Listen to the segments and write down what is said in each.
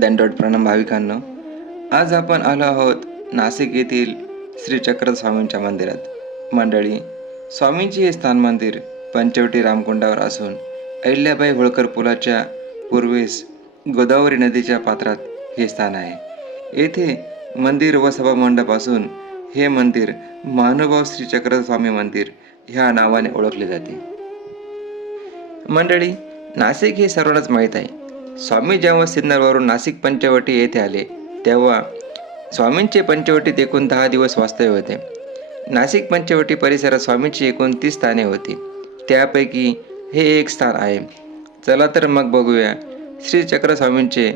दंडोट प्रणाम भाविकांनो आज आपण आलो आहोत नाशिक येथील श्री चक्र स्वामींच्या मंदिरात. मंडळी स्वामींचे हे स्थान मंदिर पंचवटी रामकुंडावर असून अहिल्याबाई होळकर पुलाच्या पूर्वेस गोदावरी नदीच्या पात्रात हे स्थान आहे. येथे मंदिर व सभामंडप असून हे मंदिर महानुभाव श्री चक्र स्वामी मंदिर ह्या नावाने ओळखले जाते. मंडळी नाशिक हे सर्वांनाच माहीत आहे. स्वामी जेव्हा सिन्नरवरून नाशिक पंचवटी येथे आले तेव्हा स्वामींचे पंचवटीत एकूण दहा दिवस वास्तव्य होते. नाशिक पंचवटी परिसरात स्वामींची एकूण तीस स्थाने होती. त्यापैकी हे एक स्थान आहे. चला तर मग बघूया श्री चक्र स्वामींचे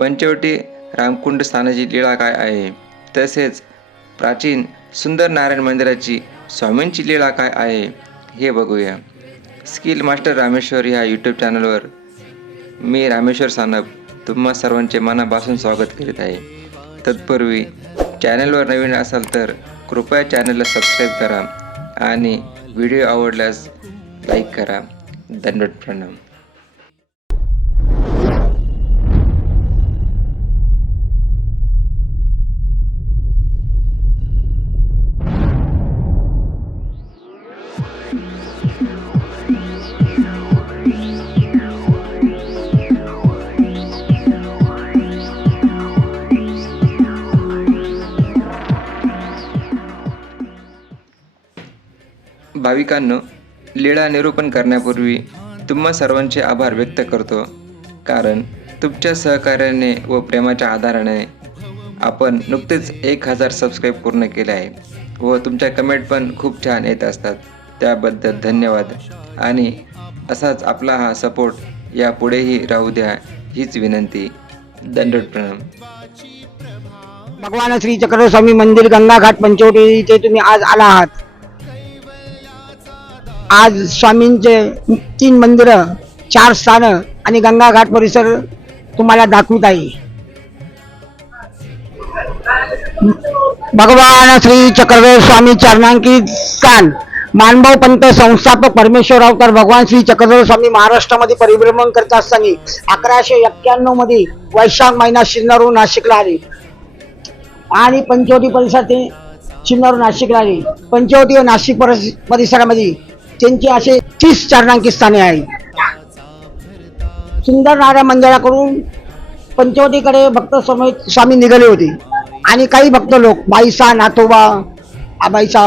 पंचवटी रामकुंड स्थानाची लीळा काय आहे. तसेच प्राचीन सुंदर नारायण मंदिराची स्वामींची लीळा काय आहे हे बघूया. स्किल मास्टर रामेश्वर ह्या यूट्यूब चॅनलवर मी रामेश्वर सानप तुम्हा सर्वांचे मनापासून स्वागत करीत आहे. तत्पूर्वी चॅनलवर नवीन असाल तर कृपया चॅनलला सबस्क्राईब करा आणि व्हिडिओ आवडल्यास लाईक करा. दंडोट प्रणाम. भाविकांनो लीळा निरूपण करण्यापूर्वी तुम्हा सर्वांचे आभार व्यक्त करतो. कारण तुमच्या सहकार्याने व प्रेमाच्या आधाराने आपण नुकतेच एक हजार सबस्क्राईब पूर्ण केले आहे व तुमच्या कमेंट पण खूप छान येत असतात. त्याबद्दल धन्यवाद. आणि असाच आपला हा सपोर्ट यापुढेही राहू द्या हीच विनंती. दंडोट प्रणाम भगवान श्री चक्रस्वामी मंदिर गंगाघाट पंचवटी इथे तुम्ही आज आला आहात आज स्वामींचे तीन मंदिर चार स्थान आणि गंगाघाट परिसर तुम्हाला दाखवत आहे. भगवान श्री चक्रधर स्वामी चरणांकित स्थान. मानभाव पंत संस्थापक परमेश्वर अवतार भगवान श्री चक्रधर स्वामी महाराष्ट्रामध्ये परिभ्रमण करत असताना अकराशे एक्क्याण्णवमध्ये वैशाख महिना शिन्नरहून नाशिकला आले. आणि पंचवटी परिसर ते चिन्नावर नाशिकला आले. पंचवटी व नाशिक परिस- परिसरामध्ये त्यांचे असे तीस चरणांकित स्थाने आहेत. सुंदर नारायण मंदिराकडून पंचवटीकडे भक्त समेत स्वामी निघाले होते. आणि काही भक्त लोक बाईसा नातोबा आबाईसा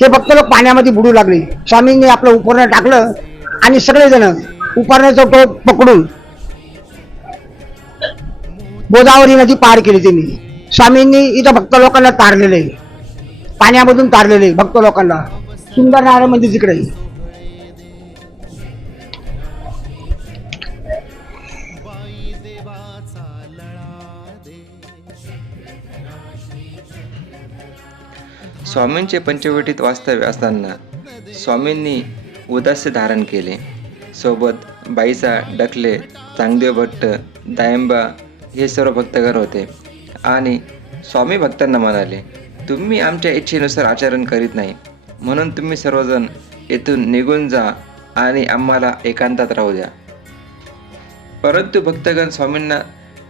हे भक्त लोक पाण्यामध्ये बुडू लागले. स्वामींनी आपलं उपरणं टाकलं आणि सगळेजण उपरण्याचं टोप पकडून गोदावरी नदी पार केली त्यांनी. स्वामींनी इथं भक्त लोकांना तारलेले. पाण्यामधून तारलेले भक्त लोकांना. सुंदर नारायण मंदिर तिकडे स्वामींचे पंचवटीत वास्तव्य असताना स्वामींनी उदास्य धारण केले. सोबत बाईसा डकले चांगदेव भट्ट दायंबा हे सर्व भक्तघर होते. आणि स्वामी भक्तांना म्हणाले तुम्ही आमच्या इच्छेनुसार आचरण करीत नाही. म्हणून तुम्ही सर्वजण येथून निघून जा आणि आम्हाला एकांतात राहू द्या. परंतु भक्तगण स्वामींना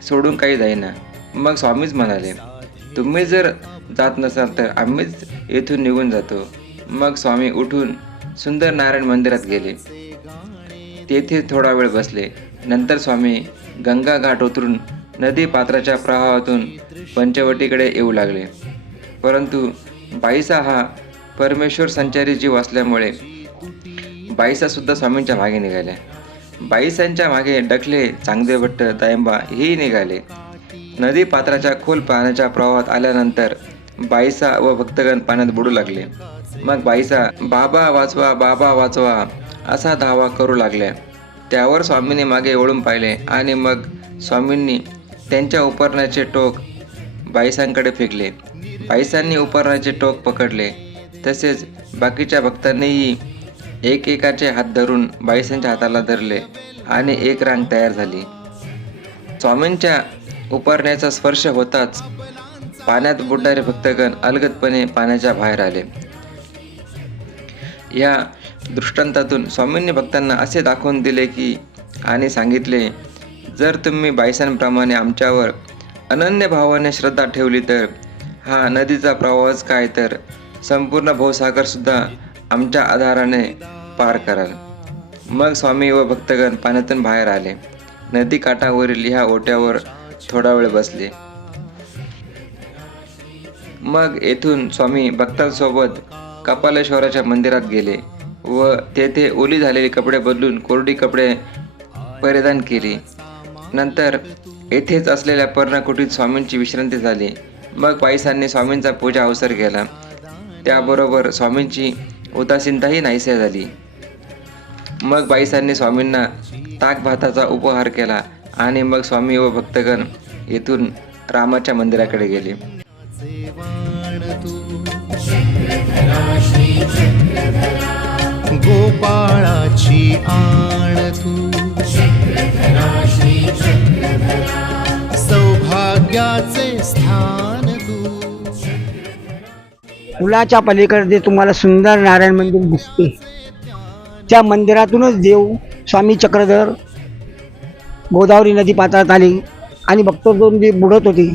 सोडून काही जाईना. मग स्वामीच म्हणाले तुम्ही जर जात नसाल तर आम्हीच येथून निघून जातो. मग स्वामी उठून सुंदर नारायण मंदिरात गेले. तेथे थोडा वेळ बसले. नंतर स्वामी गंगा घाट उतरून नदी पात्राच्या प्रवाहातून पंचवटीकडे येऊ लागले. परंतु बाईसा हा परमेश्वर संचारी जीव असल्यामुळे बाईसा सुद्धा स्वामींच्या मागे निघाल्या. बाईसांच्या मागे डकले चांगदे भट्ट दायंबा हेही निघाले. नदी पात्राच्या खोल पाण्याच्या प्रवाहात आल्यानंतर बाईसा व भक्तगण पाण्यात बुडू लागले. मग बाईसा बाबा वाचवा बाबा वाचवा असा धावा करू लागल्या. त्यावर स्वामींनी मागे वळून पाहिले आणि मग स्वामींनी त्यांच्या उपरण्याचे टोक बाईसांकडे फेकले. बाईसांनी उपरण्याचे टोक पकडले. तसेच बाकीच्या भक्तांनीही एकेकाचे हात धरून बाईसांच्या हाताला धरले आणि एक रांग तयार झाली. स्वामींच्या उपारण्याचा स्पर्श होताच पाण्यात बुडणारे भक्तगण अलगदपणे पाण्याच्या बाहेर आले. या दृष्टांतातून स्वामींनी भक्तांना असे दाखवून दिले की आणि सांगितले जर तुम्ही बायसांप्रमाणे आमच्यावर अनन्य भावाने श्रद्धा ठेवली तर हा नदीचा प्रवाहच काय तर संपूर्ण भवसागरसुद्धा आमच्या आधाराने पार कराल. मग स्वामी व भक्तगण पाण्यातून बाहेर आले. नदी काठावरील ह्या ओट्यावर थोडा वेळ बसले. मग येथून स्वामी भक्तांसोबत कपालेश्वराच्या मंदिरात गेले व तेथे ओली झालेले कपडे बदलून कोरडी कपडे परिधान केली. नंतर येथेच असलेल्या पर्णकुटीत स्वामींची विश्रांती झाली. मग पायसांनी स्वामींचा पूजा अवसर केला त्याबरोबर स्वामींची उदासीनताही नाहीसे झाली. मग बाईसांनी स्वामींना ताक भाताचा उपहार केला आणि मग स्वामी व भक्तगण येथून रामाच्या मंदिराकडे गेले. गोपाळाची आण तू. सौभाग्याचे स्थान पुलाच्या पलीकडे तुम्हाला सुंदर नारायण मंदिर दिसते त्या मंदिरातूनच देव स्वामी चक्रधर गोदावरी नदी पात्रात आली आणि भक्तजन जे बुडत होते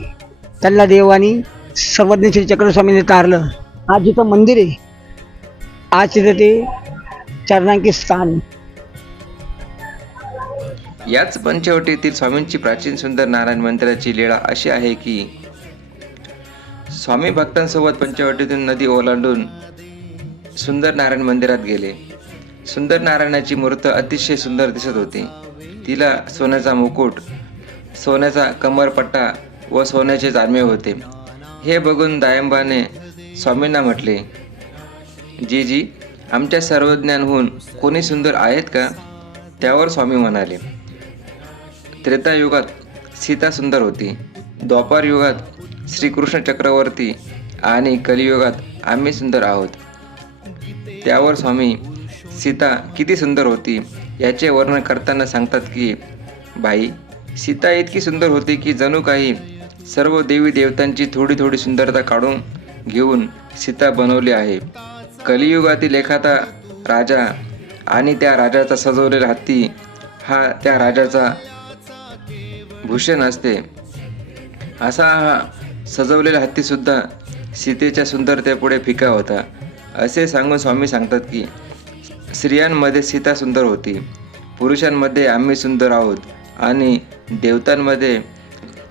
त्यांना देवानी सर्वज्ञ श्री चक्रस्वामीने तारलं. आज जिथं मंदिर आहे. आज तिथं ते चरणांकित स्थान याच पंचवटीतील स्वामींची प्राचीन सुंदर नारायण मंदिराची लीळा अशी आहे की स्वामी भक्तांसोबत पंचवटीतून नदी ओलांडून सुंदर नारायण मंदिरात गेले. सुंदर नारायणाची मूर्त अतिशय सुंदर दिसत होती. तिला सोन्याचा मुकुट सोन्याचा कमरपट्टा व सोन्याचे जामे होते. हे बघून दायंबाने स्वामींना म्हटले जी जी आमच्या सर्वज्ञांहून कोणी सुंदर आहेत का? त्यावर स्वामी म्हणाले त्रेतायुगात सीता सुंदर होती. द्वापार युगात श्रीकृष्ण चक्रवर्ती आणि कलियुगात आम्ही सुंदर आहोत. त्यावर स्वामी सीता किती सुंदर होती याचे वर्णन करताना सांगतात की बाई सीता इतकी सुंदर होती की जणू काही सर्व देवी देवतांची थोडी थोडी सुंदरता काढून घेऊन सीता बनवली आहे. कलियुगातील एखादा राजा आणि त्या राजाचा सजवलेला हत्ती हा त्या राजाचा भूषण असते. असा हा सजवलेला हत्तीसुद्धा सीतेच्या सुंदरतेपुढे फिका होता. असे सांगून स्वामी सांगतात की स्त्रियांमध्ये सीता सुंदर होती. पुरुषांमध्ये आम्ही सुंदर आहोत आणि देवतांमध्ये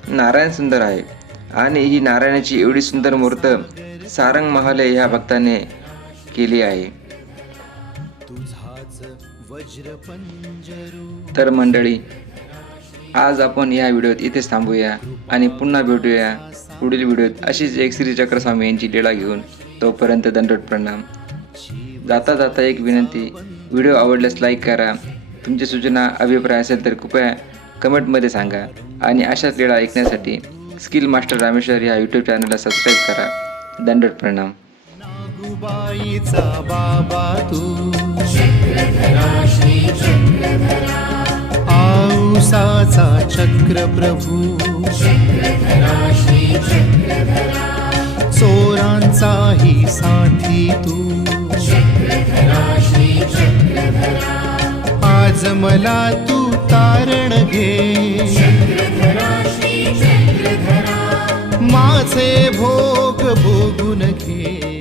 नारायण सुंदर आहे. आणि ही नारायणाची एवढी सुंदर मूर्त सारंग महाले ह्या भक्ताने केली आहे. तर मंडळी आज आपण या व्हिडिओत इथेच थांबूया आणि पुन्हा भेटूया. पुढील व्हिडिओत अशीच एक श्री चक्रस्वामी यांची लीळा घेऊन तोपर्यंत दंडोत प्रणाम. जाता जाता एक विनंती व्हिडिओ आवडल्यास लाईक करा. तुमची सूचना अभिप्राय असेल तर कृपया कमेंटमध्ये सांगा. आणि अशाच लीळा ऐकण्यासाठी स्किल मास्टर रामेश्वर या यूट्यूब चॅनलला सबस्क्राईब करा. दंडोत प्रणाम. नागुबाईचा बाबा तू. आऊसाचा चक्र प्रभू चोरांचाही साथी तू. आज मला तू तारण घे. माझे भोग भोगून घे.